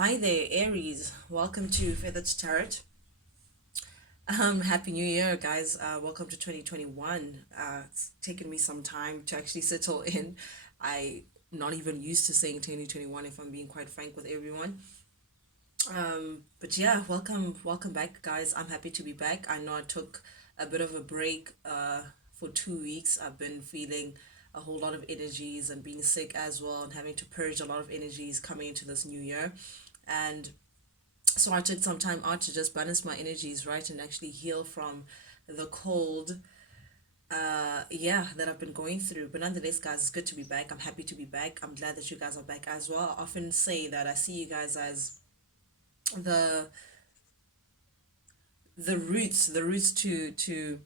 Hi there, Aries. Welcome to Feathered Tarot. Happy New Year, guys. Welcome to 2021. It's taken me some time to actually settle in. I not even used to saying 2021 if I'm being quite frank with everyone. But yeah, welcome back, guys. I'm happy to be back. I know I took a bit of a break for 2 weeks. I've been feeling a whole lot of energies and being sick as well and having to purge a lot of energies coming into this new year. And so I took some time out to just balance my energies, right, and actually heal from the cold, that I've been going through. But nonetheless, guys, it's good to be back. I'm happy to be back. I'm glad that you guys are back as well. I often say that I see you guys as the the roots to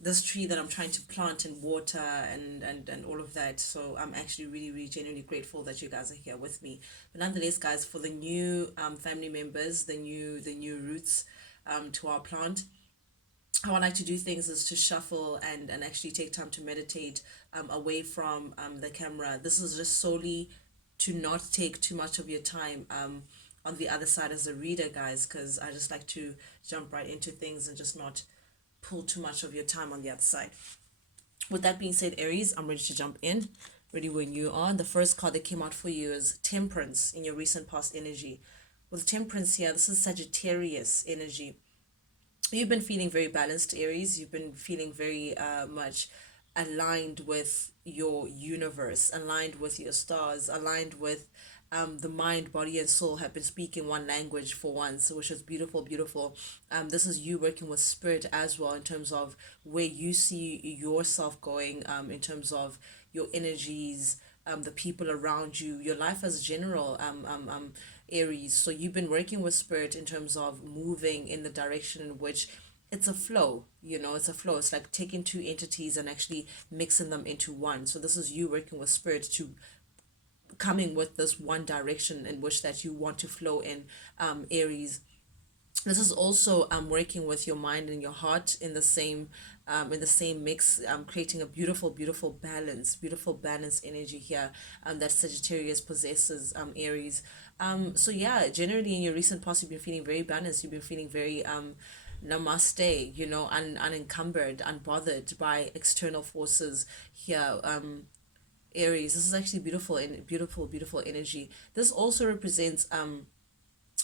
this tree that I'm trying to plant and water and all of that. So I'm actually really genuinely grateful that you guys are here with me. But nonetheless, guys, for the new family members, the new roots to our plant, how I like to do things is to shuffle and actually take time to meditate away from the camera. This is just solely to not take too much of your time on the other side as a reader, guys, because I just like to jump right into things and just not pull too much of your time on the other side. With that being said, Aries, I'm ready to jump in. Ready when you are. The first card that came out for you is Temperance in your recent past energy. With Temperance here, this is Sagittarius energy. You've been feeling very balanced, Aries. You've been feeling very much aligned with your universe, aligned with your stars, aligned with the mind, body, and soul have been speaking one language for once, which is beautiful, beautiful. This is you working with spirit as well in terms of where you see yourself going, in terms of your energies, the people around you, your life as general, Aries. So you've been working with spirit in terms of moving in the direction in which it's a flow, it's a flow. It's like taking two entities and actually mixing them into one. So this is you working with spirit to coming with this one direction in which that you want to flow in, Aries. This is also working with your mind and your heart in the same mix, creating a beautiful balance energy here, that Sagittarius possesses, Aries. So yeah, generally in your recent past you've been feeling very balanced. You've been feeling very namaste, unencumbered, unbothered by external forces here, Aries. This is actually beautiful and beautiful energy. This also represents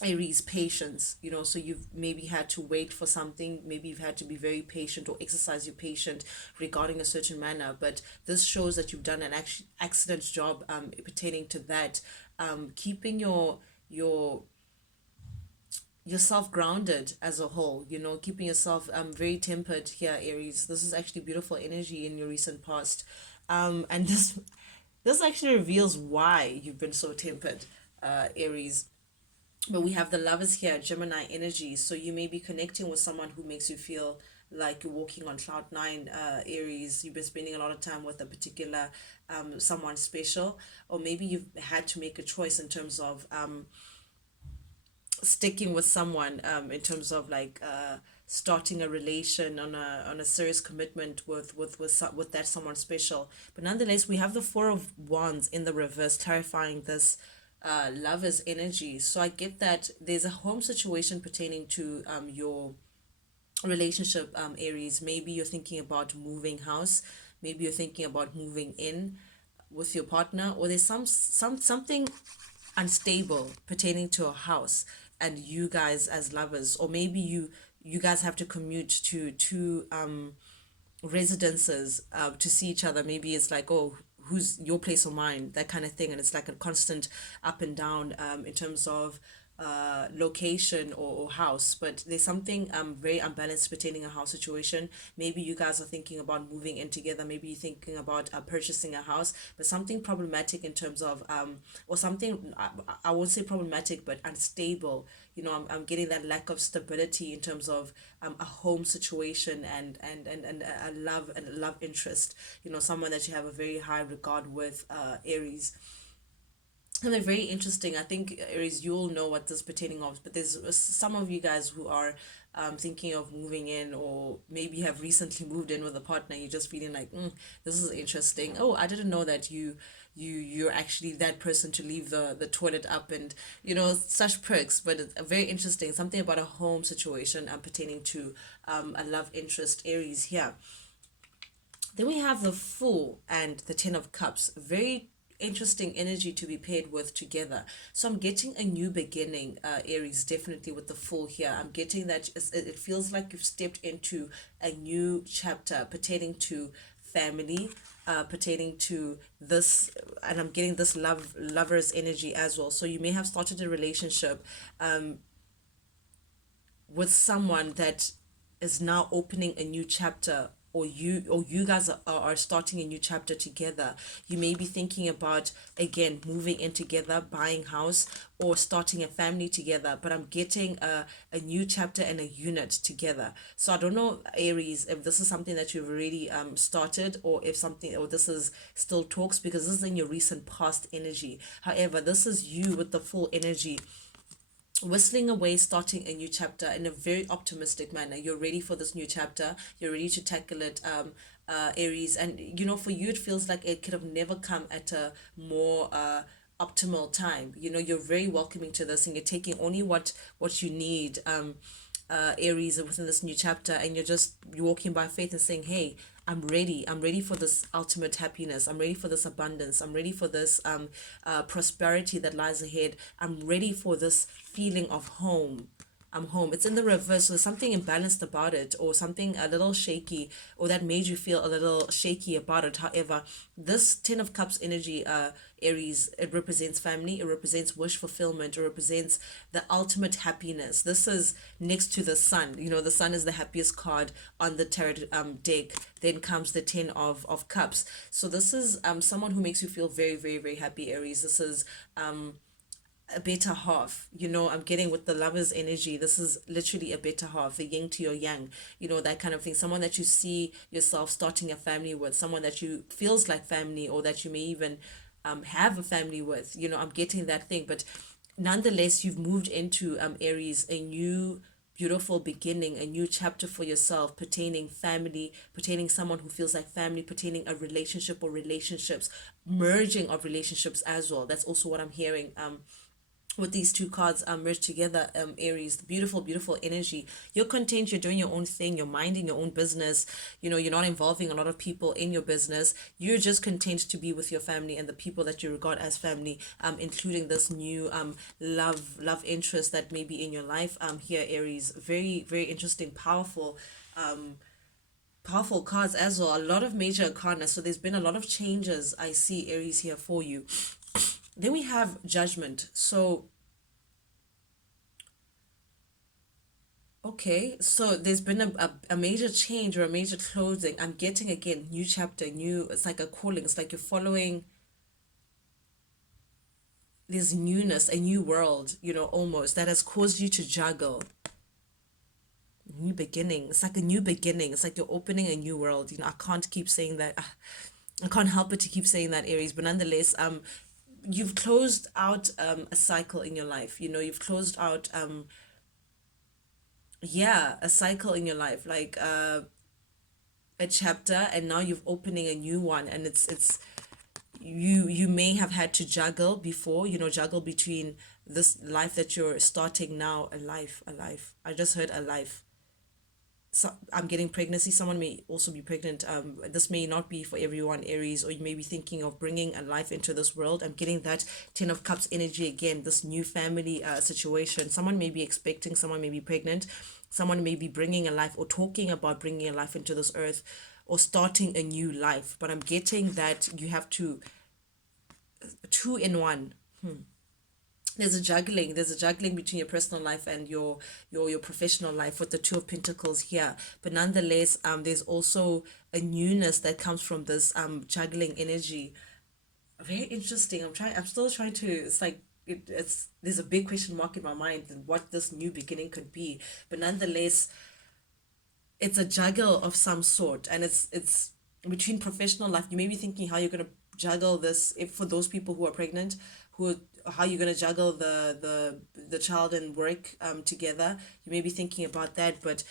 Aries patience, so you've maybe had to wait for something, maybe you've had to be very patient or exercise your patience regarding a certain manner, but this shows that you've done an excellent job pertaining to that, keeping your yourself grounded as a whole, keeping yourself very tempered here, Aries. This is actually beautiful energy in your recent past, and this actually reveals why you've been so tempered, Aries. But we have the lovers here, Gemini energy. So you may be connecting with someone who makes you feel like you're walking on cloud nine, Aries. You've been spending a lot of time with a particular someone special, or maybe you've had to make a choice in terms of sticking with someone, in terms of like starting a relation on a serious commitment with that someone special. But nonetheless, we have the Four of Wands in the reverse, clarifying this lover's energy. So I get that there's a home situation pertaining to your relationship, Aries. Maybe you're thinking about moving house, maybe you're thinking about moving in with your partner, or there's something unstable pertaining to a house and you guys as lovers, or maybe you guys have to commute to two residences to see each other. Maybe it's like, oh, who's your place or mine, that kind of thing, and it's like a constant up and down, in terms of location or house. But there's something very unbalanced pertaining a house situation. Maybe you guys are thinking about moving in together, maybe you're thinking about purchasing a house, but something problematic in terms of or something, I won't say problematic but unstable. I'm getting that lack of stability in terms of a home situation and a love interest, someone that you have a very high regard with, Aries. And they're very interesting. I think, Aries, you'll know what this pertaining of, but there's some of you guys who are thinking of moving in, or maybe have recently moved in with a partner. You're just feeling like, this is interesting. Oh, I didn't know that you're actually that person to leave the toilet up, and such perks. But it's very interesting, something about a home situation pertaining to a love interest, Aries here. Then we have the Fool and the Ten of Cups. Very interesting energy to be paired with together. So I'm getting a new beginning, Aries, definitely with the Fool here. I'm getting that it feels like you've stepped into a new chapter pertaining to family, pertaining to this, and I'm getting this lover's energy as well. So you may have started a relationship with someone that is now opening a new chapter, or you guys are starting a new chapter together. You may be thinking about, again, moving in together, buying house, or starting a family together, but I'm getting a new chapter and a unit together. So I don't know, Aries, if this is something that you've already started, or if something, or this is still talks, because this is in your recent past energy. However, this is you with the full energy, whistling away, starting a new chapter in a very optimistic manner. You're ready for this new chapter. You're ready to tackle it, Aries. And for you, it feels like it could have never come at a more optimal time. You're very welcoming to this, and you're taking only what you need. Aries, within this new chapter, and you're walking by faith and saying, hey, I'm ready. I'm ready for this ultimate happiness. I'm ready for this abundance. I'm ready for this prosperity that lies ahead. I'm ready for this feeling of home. I'm home. It's in the reverse. So there's something imbalanced about it, or something a little shaky, or that made you feel a little shaky about it. However, this Ten of Cups energy, Aries, it represents family. It represents wish fulfillment. It represents the ultimate happiness. This is next to the Sun. The Sun is the happiest card on the tarot deck. Then comes the Ten of Cups. So this is someone who makes you feel very, very, very happy, Aries. This is a better half. I'm getting with the Lover's energy, this is literally a better half, the yin to your yang, that kind of thing. Someone that you see yourself starting a family with, someone that you feels like family, or that you may even have a family with. I'm getting that thing. But nonetheless, you've moved into Aries, a new beautiful beginning, a new chapter for yourself, pertaining family, pertaining someone who feels like family, pertaining a relationship or relationships, merging of relationships as well. That's also what I'm hearing with these two cards merged together. Aries, beautiful, beautiful energy. You're content, you're doing your own thing, you're minding your own business. You're not involving a lot of people in your business. You're just content to be with your family and the people that you regard as family, including this new love interest that may be in your life here, Aries. Very, very interesting, powerful cards as well. A lot of major arcana, so there's been a lot of changes, I see, Aries, here for you. Then we have Judgment. So, okay, so there's been a major change or a major closing. I'm getting, again, new chapter, it's like a calling. It's like you're following this newness, a new world, almost, that has caused you to juggle. New beginning. It's like a new beginning. It's like you're opening a new world. I can't keep saying that. I can't help but to keep saying that, Aries. But nonetheless, you've closed out a cycle in your life. You've closed out a cycle in your life, like a chapter, and now you're opening a new one. And it's you may have had to juggle before, juggle between this life that you're starting now. A life, I just heard a life. So I'm getting pregnancy. Someone may also be pregnant. This may not be for everyone, Aries, or you may be thinking of bringing a life into this world. I'm getting that Ten of Cups energy again. This new family situation. Someone may be expecting. Someone may be pregnant. Someone may be bringing a life, or talking about bringing a life into this earth, or starting a new life. But I'm getting that you have to two in one. There's a juggling between your personal life and your professional life with the Two of Pentacles here. But nonetheless, there's also a newness that comes from this juggling energy. Very interesting. I'm still trying to, it's like there's a big question mark in my mind and what this new beginning could be. But nonetheless, it's a juggle of some sort, and it's between professional life. You may be thinking how you're going to juggle this, if for those people who are pregnant, how you're going to juggle the child and work together. You may be thinking about that. But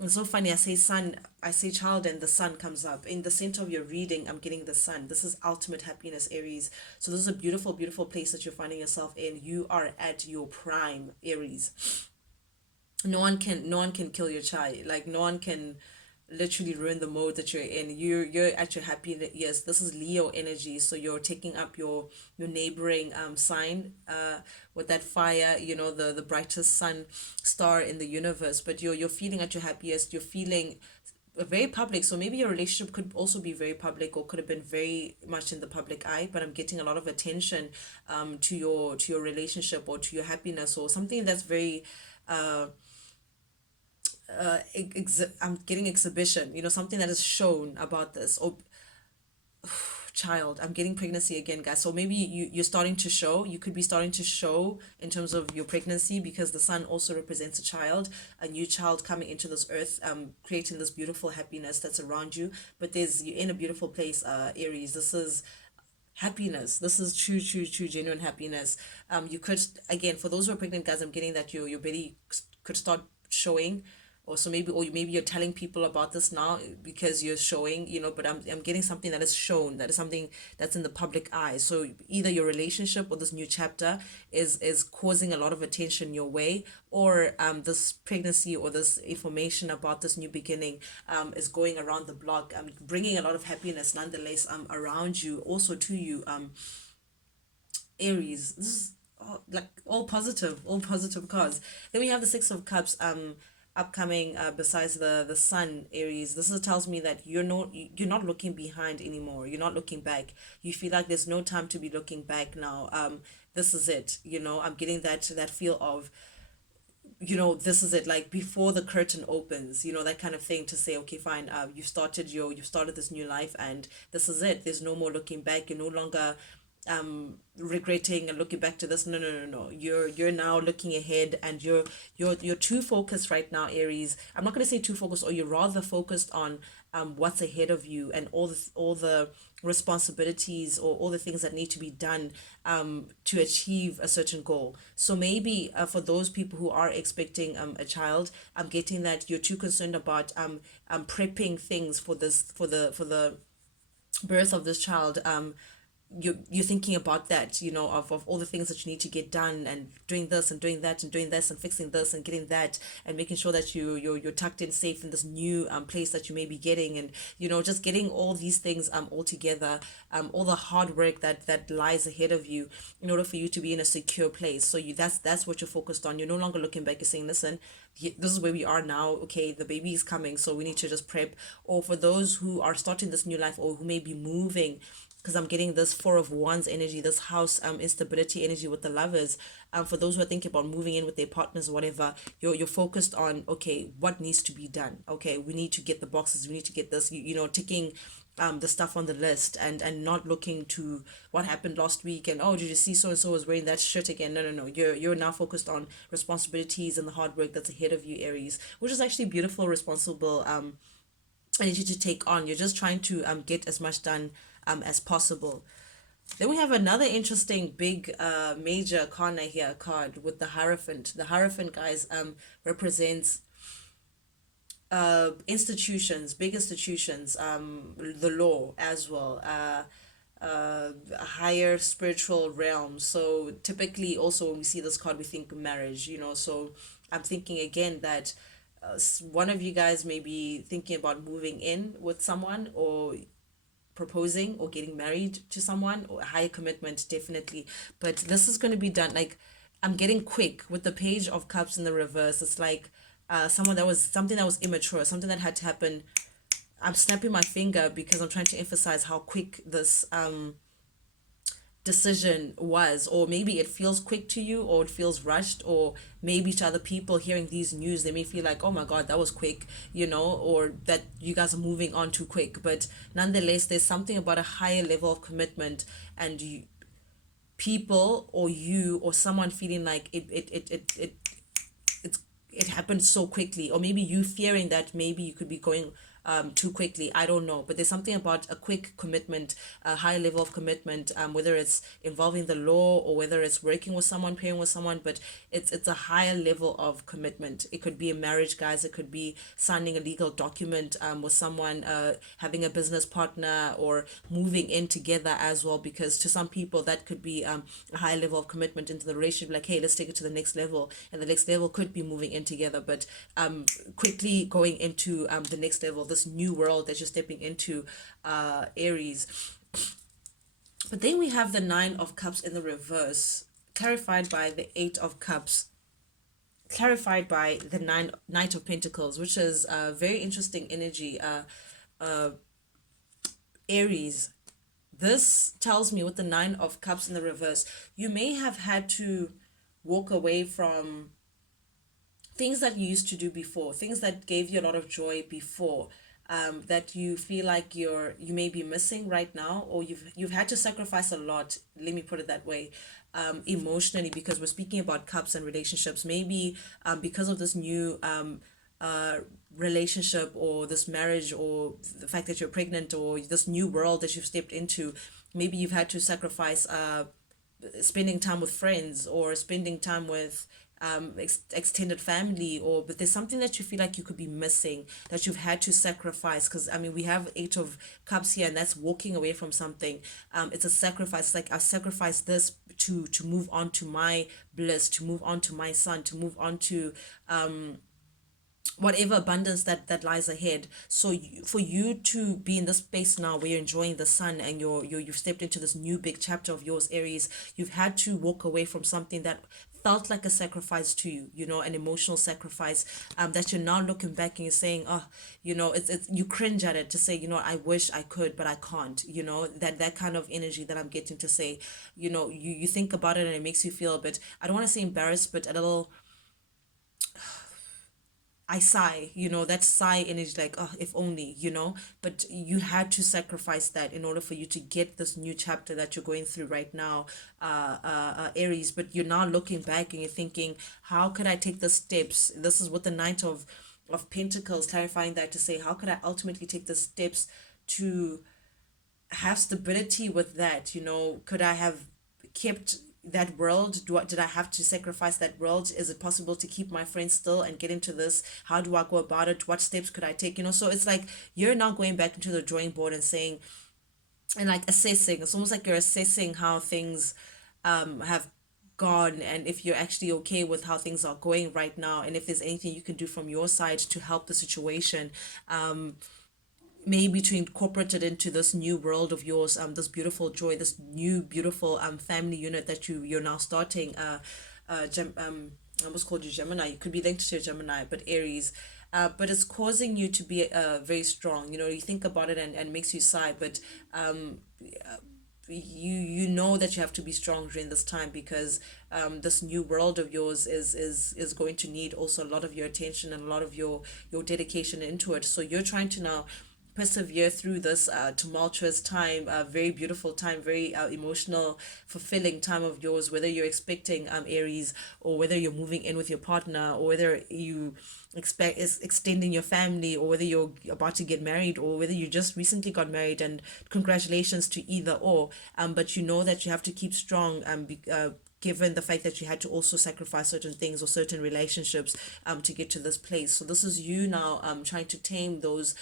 It's so funny. I say sun, I say child, and the sun comes up. In the center of your reading, I'm getting the sun. This is ultimate happiness, Aries. So this is a beautiful, beautiful place that you're finding yourself in. You are at your prime, Aries. No one can kill your child. Like no one can literally ruin the mode that you're in. You're at your happy. Yes, this is Leo energy. So you're taking up your neighboring sign with that fire, the brightest sun star in the universe. But you're feeling at your happiest. You're feeling very public. So maybe your relationship could also be very public, or could have been very much in the public eye, but I'm getting a lot of attention to your relationship, or to your happiness, or something that's very I'm getting exhibition, something that is shown about this. Or child, I'm getting pregnancy again, guys. So maybe you're starting to show, you could be starting to show in terms of your pregnancy, because the sun also represents a child, a new child coming into this earth, creating this beautiful happiness that's around you. But you're in a beautiful place, Aries. This is happiness. This is true, true, true, genuine happiness. You could, again, for those who are pregnant, guys, I'm getting that your belly could start showing. Or maybe you're telling people about this now because you're showing, but I'm getting something that is shown, that is something that's in the public eye. So either your relationship or this new chapter is causing a lot of attention your way, or this pregnancy or this information about this new beginning is going around the block, bringing a lot of happiness nonetheless around you, also to you, Aries. This is like all positive cards. Then we have the Six of Cups upcoming, besides the sun, Aries. Tells me that you're not looking behind anymore. You're not looking back. You feel like there's no time to be looking back now. This is it. I'm getting that feel of, this is it, like before the curtain opens, that kind of thing, to say, okay, fine, you've started this new life, and this is it. There's no more looking back. You're no longer regretting and looking back to this. No, no, no, no. You're now looking ahead, and you're too focused right now, Aries. I'm not going to say too focused, or you're rather focused on what's ahead of you, and all the responsibilities, or all the things that need to be done to achieve a certain goal. So maybe for those people who are expecting a child, I'm getting that you're too concerned about prepping things for the birth of this child. You're thinking about that, of all the things that you need to get done, and doing this and doing that and doing this and fixing this and getting that, and making sure that you're tucked in safe in this new place that you may be getting, and just getting all these things all together, all the hard work that lies ahead of you, in order for you to be in a secure place. So that's what you're focused on. You're no longer looking back. You're saying, listen, this is where we are now. Okay, the baby is coming, so we need to just prep. Or for those who are starting this new life, or who may be moving, because I'm getting this Four of Wands energy, this house instability energy with the Lovers. For those who are thinking about moving in with their partners or whatever, you're focused on, okay, what needs to be done. Okay, we need to get the boxes, we need to get this, ticking the stuff on the list, and not looking to what happened last week, and, oh, did you see so and so was wearing that shirt again? No, no, no. You're now focused on responsibilities and the hard work that's ahead of you, Aries, which is actually beautiful, responsible energy to take on. You're just trying to get as much done as possible. Then we have another interesting big major arcana here card with the Hierophant. The Hierophant, guys, represents institutions, big institutions, the law as well, higher spiritual realms. So typically, also when we see this card, we think marriage. So I'm thinking again that one of you guys may be thinking about moving in with someone, or proposing, or getting married to someone, or a higher commitment, definitely. But this is going to be done, like, I'm getting quick with the Page of Cups in the reverse. It's like something that was immature, something that had to happen. I'm snapping my finger because I'm trying to emphasize how quick this decision was, or maybe it feels quick to you, or it feels rushed, or maybe to other people hearing these news, they may feel like, oh my god, that was quick, or that you guys are moving on too quick. But nonetheless, there's something about a higher level of commitment, and people, or you, or someone feeling like it happened so quickly, or maybe you fearing that maybe you could be going too quickly. I don't know, but there's something about a quick commitment, a high level of commitment, whether it's involving the law or whether it's working with someone, pairing with someone, but it's a higher level of commitment. It could be a marriage, guys. It could be signing a legal document with someone, having a business partner, or moving in together as well. Because to some people that could be a high level of commitment into the relationship. Like, hey, let's take it to the next level, and the next level could be moving in together. But quickly going into the next level, this new world that you're stepping into, Aries. But then we have the Nine of Cups in the reverse, clarified by the Eight of Cups, clarified by the Knight of Pentacles, which is a very interesting energy. Aries, this tells me with the Nine of Cups in the reverse, you may have had to walk away from things that you used to do before, things that gave you a lot of joy before, that you feel like you may be missing right now, or you've had to sacrifice a lot. Let me put it that way, emotionally, because we're speaking about cups and relationships. Maybe because of this new relationship, or this marriage, or the fact that you're pregnant, or this new world that you've stepped into, maybe you've had to sacrifice spending time with friends, or spending time with extended family, or but there's something that you feel like you could be missing, that you've had to sacrifice. Because I mean, we have Eight of Cups here, and that's walking away from something. It's a sacrifice. It's like I sacrificed this to move on to my bliss, to move on to my son, to move on to whatever abundance that lies ahead. So for you to be in this space now where you're enjoying the sun, and you've stepped into this new big chapter of yours, Aries, you've had to walk away from something that felt like a sacrifice to you, an emotional sacrifice, that you're now looking back and you're saying, oh, it's you cringe at it, to say, I wish I could, but I can't. That kind of energy that I'm getting, to say, you think about it and it makes you feel a bit, I don't want to say embarrassed, but a little, I sigh, that sigh energy, like, oh, if only, but you had to sacrifice that in order for you to get this new chapter that you're going through right now, Aries. But you're now looking back and you're thinking, how could I take the steps? This is what the Knight of Pentacles, clarifying that, to say, how could I ultimately take the steps to have stability with that? Could I have kept that world? Did I have to sacrifice that world? Is it possible to keep my friends still and get into this? How do I go about it? What steps could I take? So it's like you're now going back into the drawing board and saying, and like assessing. It's almost like you're assessing how things have gone, and if you're actually okay with how things are going right now, and if there's anything you can do from your side to help the situation, maybe to incorporate it into this new world of yours, this beautiful joy, this new beautiful family unit that you're now starting. I almost called you Gemini. You could be linked to a Gemini, but Aries. But it's causing you to be very strong. You think about it, and makes you sigh, but you know that you have to be strong during this time, because this new world of yours is going to need also a lot of your attention and a lot of your dedication into it. So you're trying to now persevere through this tumultuous time, very beautiful time, very emotional, fulfilling time of yours, whether you're expecting Aries, or whether you're moving in with your partner, or whether you expect is extending your family, or whether you're about to get married, or whether you just recently got married, and congratulations to either or. But you know that you have to keep strong, given the fact that you had to also sacrifice certain things or certain relationships to get to this place. So this is you now trying to tame those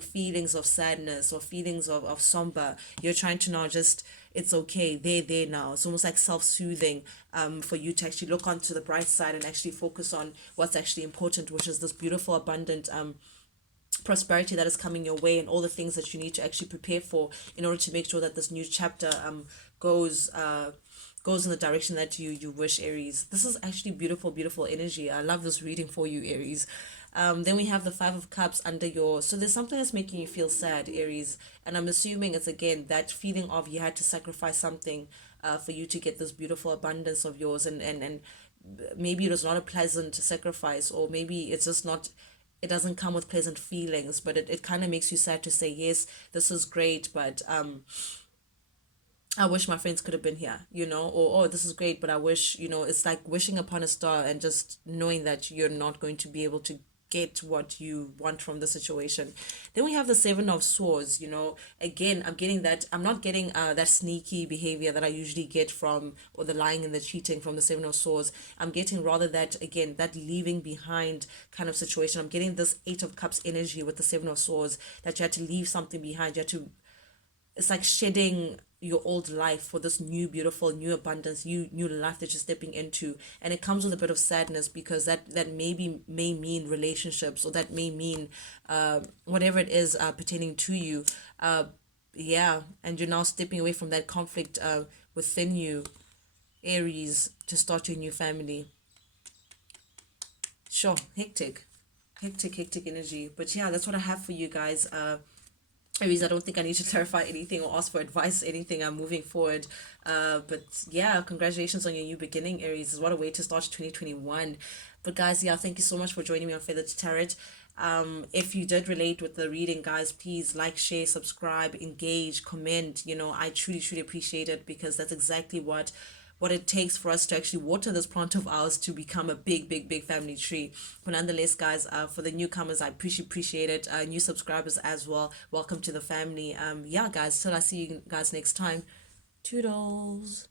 feelings of sadness, or feelings of somber. You're trying to now just, it's okay, they're there now. It's almost like self-soothing, for you to actually look onto the bright side and actually focus on what's actually important, which is this beautiful, abundant prosperity that is coming your way, and all the things that you need to actually prepare for in order to make sure that this new chapter goes in the direction that you wish, Aries. This is actually beautiful energy. I love this reading for you, Aries. Then we have the Five of Cups under your, so there's something that's making you feel sad, Aries, and I'm assuming it's again that feeling of you had to sacrifice something for you to get this beautiful abundance of yours, and maybe it was not a pleasant sacrifice, or maybe it's just not, it doesn't come with pleasant feelings, but it kind of makes you sad to say, yes, this is great, but I wish my friends could have been here, or, oh, this is great, but I wish, it's like wishing upon a star and just knowing that you're not going to be able to get what you want from the situation. Then we have the Seven of Swords. Again, I'm getting that. I'm not getting that sneaky behavior that I usually get from, or the lying and the cheating from the Seven of Swords. I'm getting rather that, again, that leaving behind kind of situation. I'm getting this Eight of Cups energy with the Seven of Swords, that you had to leave something behind. You had to, it's like shedding your old life for this new beautiful new abundance, new life that you're stepping into. And it comes with a bit of sadness, because that may mean relationships, or that may mean whatever it is pertaining to you. Yeah, and you're now stepping away from that conflict within you, Aries, to start your new family. Sure, hectic energy. But yeah, that's what I have for you guys. Aries, I don't think I need to clarify anything or ask for advice, anything. I'm moving forward. But yeah, congratulations on your new beginning, Aries. What a way to start 2021. But guys, yeah, thank you so much for joining me on Feather to Tarot. If you did relate with the reading, guys, please like, share, subscribe, engage, comment. I truly appreciate it, because that's exactly what it takes for us to actually water this plant of ours to become a big family tree. But nonetheless, guys, for the newcomers, I appreciate it. New subscribers as well, welcome to the family. Yeah, guys, till I see you guys next time. Toodles.